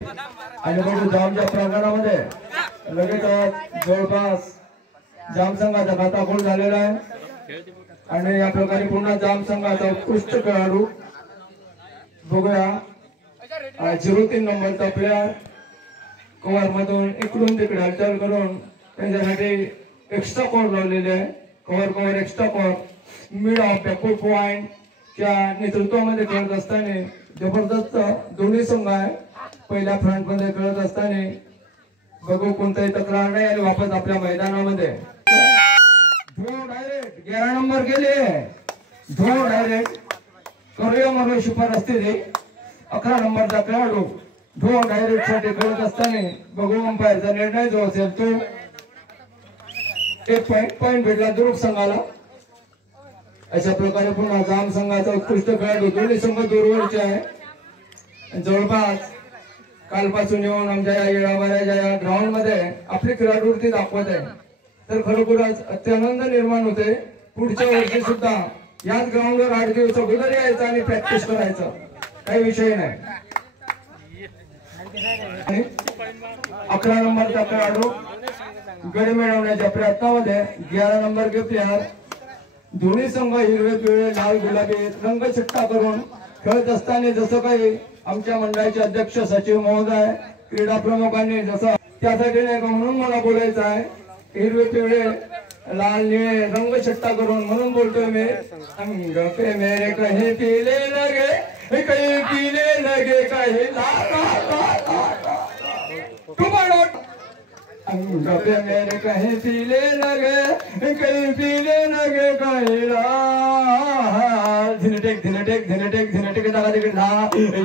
आणि बघू जामच्या प्रांगणामध्ये लगेच जवळपास जाम संघाचा खाता गोल झालेला आहे आणि या प्रकारे पुन्हा जाम संघाचा उत्कृष्ट खेळाडू बघूया 03 नंबरचा प्लेयर कव्हर मधून इकडून तिकडे हालचाल करून त्यांच्यासाठी एक्स्ट्रा कोर लावलेले आहे. Cover extra core mid of backward point च्या नेतृत्वामध्ये खेळत असताना जबरदस्त दोन्ही संघ आहे. पहिल्या फ्रंट मध्ये खेळत असताना बघू कोणताही तक्रार नाही आणि वापस आपल्या मैदानामध्ये डायरेक्ट 11 नंबर गेले डायरेक्ट करूया मग शिफार असते ते 11 नंबरचा खेळाडू डायरेक्ट साठी खेळत असताना बघू अंपायरचा निर्णय जो असेल तो एक पॉइंट भेटला दुरुक संघाला. अशा प्रकारे पुन्हा जाम संघाचा उत्कृष्ट खेळाडू दोन्ही संघ दूरवरचे आहे. जवळपास कालपासून येऊन आमच्या या येळाबाऱ्याच्या या ग्राउंड मध्ये आपली खेळाडूवृत्ती दाखवत आहे. तर खरोखरच अत्यानंद निर्माण होते. पुढच्या वर्षी सुद्धा याच ग्राउंडवर 8 दिवस अगोदर यायचं आणि प्रॅक्टिस करायचं, काही विषय नाही. 11 नंबरचा खेळाडू गडी मिळवण्याच्या प्रयत्नामध्ये 11 नंबर के प्लेयर दोन्ही संघ हिरवे पिवळे लाल गुलाबी रंगछट्टा करून खेळत असताना जसं काही आमच्या मंडळाचे अध्यक्ष सचिव महोदय क्रीडा प्रमुखांनी जसं त्यासाठी नाही का म्हणून मला बोलायचं आहे. हिरवे पिवळे लाल निळे रंगछट्टा करून म्हणून बोलतोय मी. अंग पे मेरे कहीं पीले लगे कहीं पीले लगे कहीं लाल अंग पे मेरे कहीं पीले लगे कहीं पीले लगे कहीं लाल झिनटेक दागा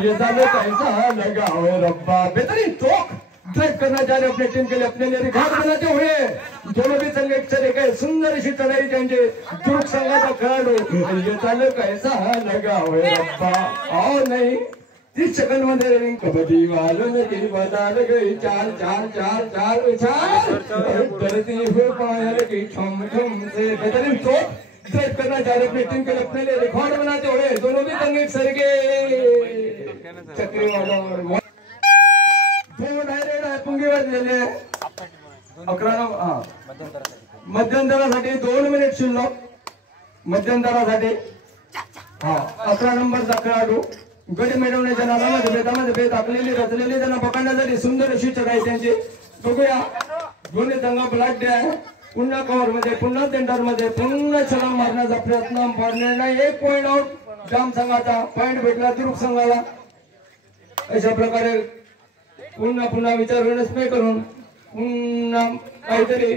ये साले कैसा लगा हो रब्बा. बेहतरीन चौक ड्राइव करना चाह रहे अपने टीम के लिए, अपने लिए रिकॉर्ड बनाते हुए दोनों भी संघ एक चले गए. सुंदर अशी चढाई त्यांचे दुर्ग संघाचा खेळाडू ये साले कैसा लगा हो रब्बा. और नहीं 30 सेकंड मध्ये रनिंग कबड्डी वालों ने की बदल गई 4 डरती हुई पायल की छम छम से. बेहतरीन चौक ड्राइव करना चाह रहे अपनी टीम के लिए, अपने लिए रिकॉर्ड बनाते हुए दोनों भी संघ एक सरगे चक्री वालों डायरेक्ट पुंगीवर दिलेले 11 मध्यंतरासाठी 2 मिनिट शिल्लक. मध्यंतरासाठी 11 नंबरचा खेळाडू गडी मिळवण्याच्या नादामध्ये बेतामध्ये बेत आखलेली रचलेली त्यांना पकडण्यासाठी सुंदर अशी चढाई त्यांची. बघूया दोन्ही संघ ब्लॅक आहे. पुन्हा कव्हर मध्ये पुन्हा सेंटर मध्ये पुन्हा छलांग मारण्याचा प्रयत्न पडणार नाही. 1 पॉइंट आउट जाम संघाचा. पॉइंट भेटला दुरुक संघाला. अशा प्रकारे पुन्हा विचार विनिमय करून पुन्हा काहीतरी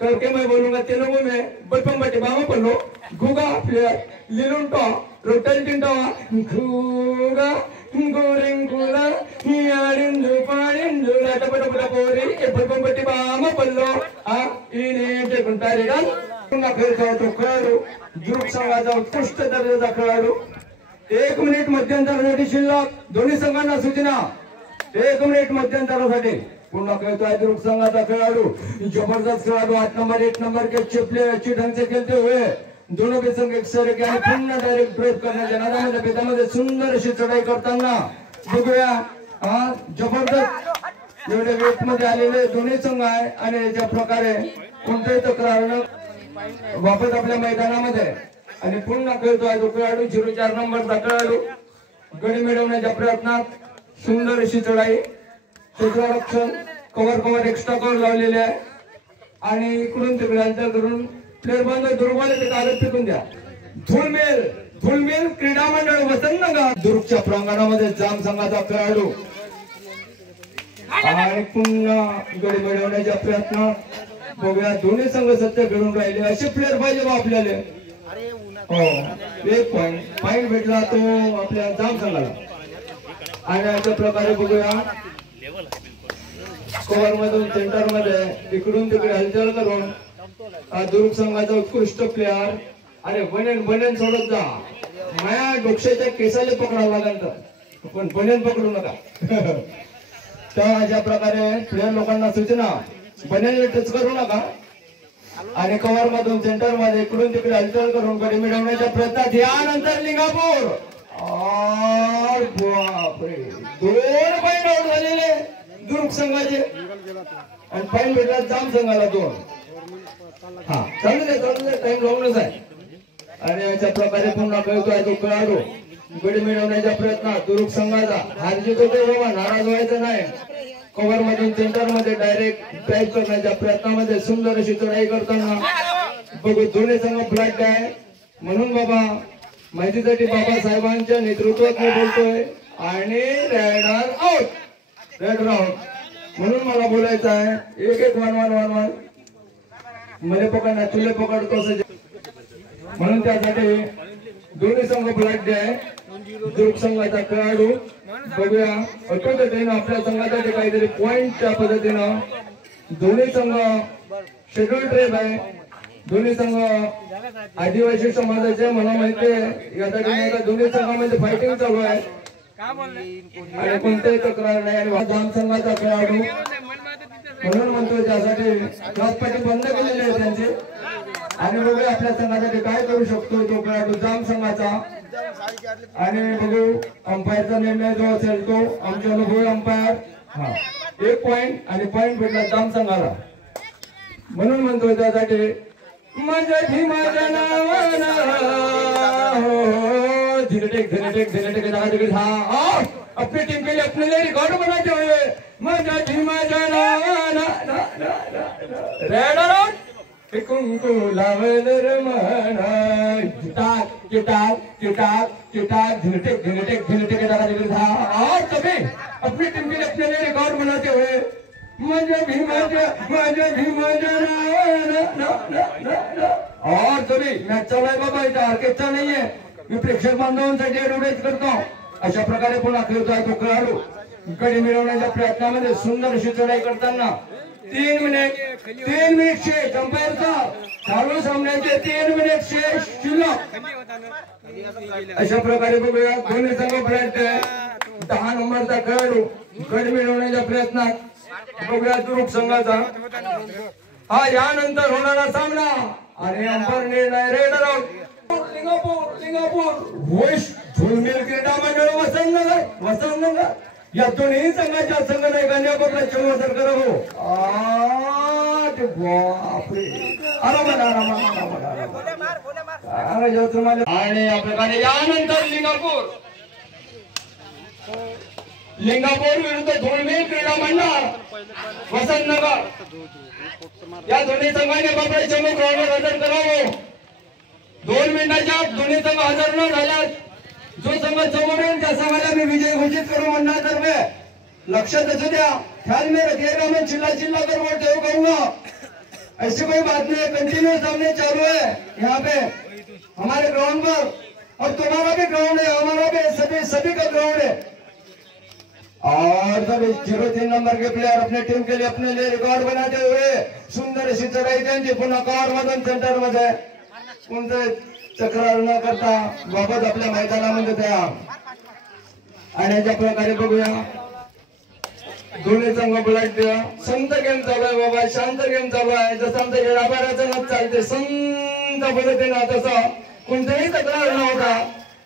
करके मैं बोलूंगा तेलुगु में बलपम बटे बाबा पल्लो गुगा प्लेयर लिलुंटो रोटल टिंटो गुगा गोरिंगुला यारिंदु पारिंदु लटपटपट पोरी बलपम बटे बाबा पल्लो इने जे गुंटारेगा पुन्हा खेळतो तो खेळाडू दुरुक संघाचा उत्कृष्ट दर्जाचा खेळाडू. 1 मिनिट मध्यंतरासाठी शिल्लक. दोन्ही संघांना सूचना 1 मिनिट मध्यंतरासाठी. पुन्हा खेळतोय दुरुक संघाचा खेळाडू जबरदस्त खेळाडू 8 नंबर 1 नंबर के चिपले अच्छी ढंग से खेलते हुए दोनों भी संघ एक सरके आणि पुन्हा डायरेक्ट ड्राइव करण्याच्या नादामध्ये बेतामध्ये सुंदर अशी चढाई करताना बघूया जबरदस्त एवढे वेट मध्ये आलेले दोन्ही संघ आहे आणि याच्या प्रकारे कोणत्याही तक्रार न वापस आपल्या मैदानामध्ये. आणि पुन्हा खेळतोय तो खेळाडू 04 नंबरचा खेळाडू गडी मिळवण्याच्या प्रयत्नात सुंदर अशी चढाई क्षेत्ररक्षण कव्हर एक्स्ट्रा कव्हर लावलेले आहे आणि इकडून तिकडे अंतर करून प्लेअर बंद दुर्बल ते कागद फेकून द्या. धुलमेल क्रीडा मंडळ वसंतनगर दुर्गच्या प्रांगणामध्ये जाम संघाचा खेळाडू आणि पुन्हा गडी मिळवण्याच्या प्रयत्नात बघूया दोन्ही संघ सत्य घेऊन राहिले. असे प्लेअर पाहिजे बा आपल्याला. हो 1 पॉइंट भेटला तो आपल्या जाम संघाला. आणि अशा प्रकारे बघूया कव्हर मधून सेंटर मध्ये इकडून तिकडे हालचाल करून दुरुक संघाचा उत्कृष्ट प्लेयर. अरे बनेन सोडत जा. माया डोक्याच्या केसाला पकडावं लागेल तर पण बनेन पकडू नका. तर अशा प्रकारे प्लेयर लोकांना सूचना बनेन टच करू नका. आणि कव्हर मधून सेंटर मध्ये इकडून तिकडे हालचाल करून गडी मिळवण्याच्या प्रयत्नात यानंतर लिंगापूर बापरे 2 पॉइंट आउट झालेले दुर्ग संघाचे आणि पॉइंट भेटला जाम संघाला 2. हा चालू दे टाइम लावूनच आहे. आणि अशा प्रकारे पुन्हा कळतोय तो खेळाडू गडी मिळवण्याच्या प्रयत्नात दुर्ग संघाचा हार जीत होते बाबा नाराज व्हायचं नाही. कव्हर मधून सेंटर मध्ये डायरेक्ट ड्राईव्ह करण्याच्या प्रयत्नामध्ये सुंदर अशी चढाई करताना बघू दोन्ही संघ फ्लॅट आहे. म्हणून बाबा माहितीसाठी बाबासाहेबांच्या नेतृत्वात मी बोलतोय आणि रेडर आउट म्हणून मला बोलायचं आहे. 1-1 1-1 मध्ये पकडणार तुले पकडतो म्हणून त्यासाठी दोन्ही संघ फ्लॅट आहे. दुर्ग संघाचा खेळाडू बघूया अशा पद्धतीनं आपल्या संघासाठी काहीतरी पॉइंटच्या पद्धतीनं दोन्ही संघ शेड्यूल ट्रेप आहे. दोन्ही संघ आदिवासी समाजाचे मला माहिती आहे. यासाठी दोन्ही संघामध्ये फायटिंग चालू आहे आणि कोणत्याही तक्रार नाही. आणि जाम संघाचा खेळाडू म्हणून म्हणतो त्यासाठी क्लासपाटी बंद केलेली आहे त्यांचे. आणि बघूया आपल्या संघासाठी काय करू शकतो तो खेळाडू जाम संघाचा. आणि बघू अंपायरचा निर्णय जो असेल तो आमचे अनुभवी अंपायर. 1 पॉइंट आणि पॉइंट भेटला जाम संघाला. म्हणून म्हणतोय त्यासाठी माझ्या भीमाच्या नावानं झिगटेक हा अपनी टीम के लिए अपने लिए रिकॉर्ड बनाते हुए माझ्या भीमाच्या नावानं रेडर आउट कुंकू लावलं म्हणा चिटाक झिगटेक और कभी अपनी टीम के लिए अपने लिए रिकॉर्ड बनाते हुए माझ्या भीमाच्या और कभी मॅच चालू आहे बाबा. इथं ऑर्केस्ट्रा नाहीये. मी प्रेक्षक बांधवांसाठी ऍडव्हर्टाईज करतो. अशा प्रकारे पुन्हा खेळतोय तो खेळाडू गडी मिळवण्याच्या प्रयत्नामध्ये सुंदर अशी चढाई करताना 3 मिनिट शेष अंपायरचा चालू सामन्याचे 3 मिनिट शेष शिल्लक. अशा प्रकारे बघूया दोन्ही संघ फ्लॅट 10 नंबरचा खेळाडू गडी मिळवण्याच्या प्रयत्नात बघूया दुर्ग संघाचा हा यानंतर होणारा सामना. आणि अंपायर निर्णय रेडर आउट. लिंगापूर झुलमिल क्रीडा मंडळ वसंतनगर या दोन्ही संघाच्या संघनायकांनी आपला चमत्कार करावं. आणि या प्रकारे यानंतर लिंगापूर विरुद्ध झुलमिल क्रीडा मंडळ वसंतनगर या दोन्ही संघाने बाबा चमत्कार हजर करावं. 2 मिनिटाच्या दोन्ही संघ हजर न झाल्यास जो संघ समोर येईल त्या संघाला मी विजय घोषित करू मंडळातर्फे. लक्षात असू द्या. ख्याल में रखिएगा. मैं चिल्ला कर वोट जरूर करूंगा. ऐसी कोई बात नहीं है. कंटिन्यू सामने चालू है यहाँ पे हमारे ग्राउंड पर. और तुम्हारा भी ग्राउंड है हमारा भी सभी का ग्राउंड है. और जब 03 नंबर के प्लेयर अपने टीम के लिए अपने लिए रिकॉर्ड बनाते हुए सुंदर अशी चढाई त्यांची पुन्हा कव्हर मधून सेंटर मध्ये कोणते तक्रार न करता बाबत आपल्या मैदानामध्ये तयार. आणि अशा प्रकारे बघूया दोन्ही संघ बुलेट संत गेम चालू आहे बाबा. शांत गेम चालू आहे. जसं आमचं येडाबाराचं मत चालते संत पद्धतीनं तसं कोणतेही तक्रार नव्हता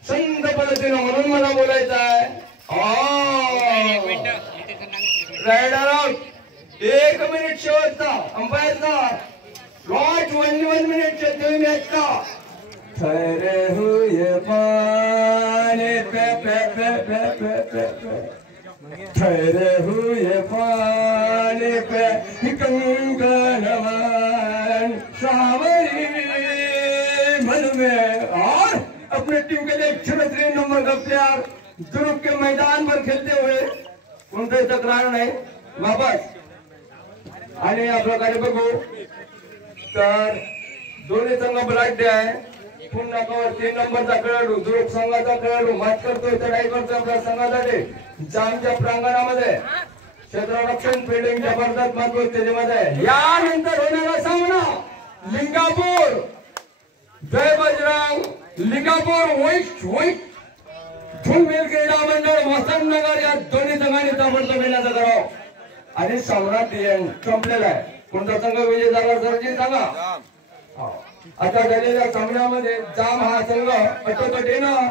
संत पद्धतीनं. म्हणून मला बोलायचं आहे रायडर आउट. 1 मिनिट शेवटचा अंपायरचा लॉट 1 मिनिट चलते मॅच का. ठहरे हुए पानी पे ठहरे हुए पानी पे कंगनवन सावरी मन में. और अपने टीम के लिए 3 नंबर का प्लेयर दुर्ग के मैदान पर खेलते हुए कोणतेही तक्रार नाही वापस. आणि या प्रकारे बघू तर दोन्ही संघ ब्लॅक आहे. पुन्हा कवर 3 नंबरचा खेळाडू दुर्ग संघाचा खेळाडू मात करतोय चढाई करतोय आपल्या संघासाठी जामच्या प्रांगणामध्ये क्षेत्ररक्षण फिल्डिंग जबरदस्त मजबूत त्याच्यामध्ये. यानंतर होणारा सामना लिंगापूर जय बजरंग लिंगापूर वैश झुलमिल क्रीडा मंडळ वसंतनगर या दोन्ही संघांनी ताबडतोब येण्याचा करावं. आणि सम्राट संपलेला आहे. कोणता संघ विजय झाला सरजी सांगा. आता झालेल्या सामन्यामध्ये जाम हा संघ अटोपटीनं